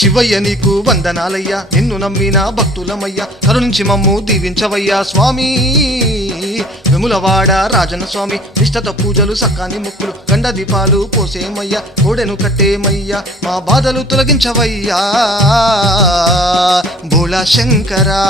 శివయ్య నీకు వందనాలయ్యా, నిన్ను నమ్మిన భక్తులమయ్యా, కరుణించి మమ్ము దీవించవయ్యా స్వామి. వెములవాడ రాజన స్వామి, నిష్టత పూజలు సకాని ముక్కులు, గండ దీపాలు పోసేమయ్యా, కోడెను కట్టేమయ్యా, మా బాధలు తొలగించవయ్యా భోళా శంకరా.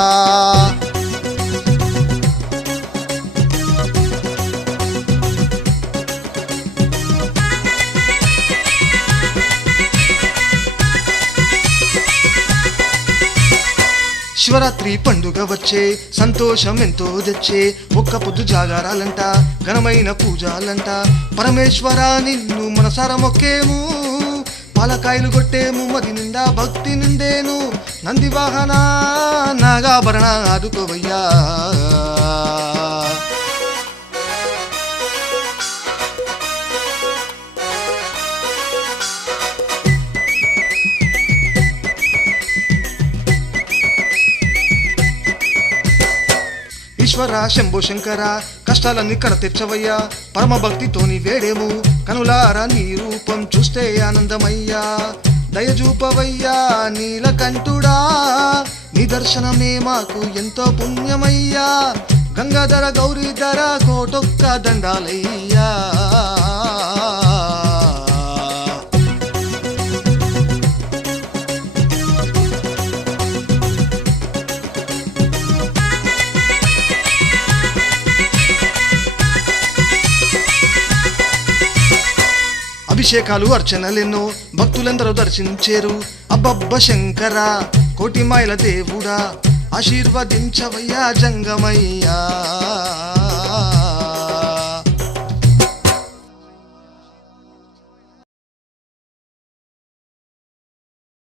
శివరాత్రి పండుగ వచ్చే, సంతోషం ఎంతో తెచ్చే, ఒక్క పొద్దు జాగారాలంట, ఘనమైన పూజాలంట, పరమేశ్వర నిన్ను మనసార మొక్కేము, పాలకాయలు కొట్టేము, మది నిండా భక్తి నిండేను, నంది వాహన నాగాభరణ ఆదుకోవయ్యా. ఈశ్వర శంభో శంకర, కష్టాలన్నీ కడ తెచ్చవయ్యా, పరమ భక్తితోని వేడేము, కనులారా నీ రూపం చూస్తే ఆనందమయ్యా, దయజూపవయ్యా నీలకంఠుడా, నీ దర్శనమే మాకు ఎంతో పుణ్యమయ్యా, గంగాధర గౌరీధర కోటొక్క దండాలయ్యా. అభిషేకాలు అర్చనలెన్నో భక్తులందరూ దర్శించేరు, అబ్బబ్బ శంకర కోటి మాయల దేవుడా, ఆశీర్వదించవయ్యా జంగమయ్యా.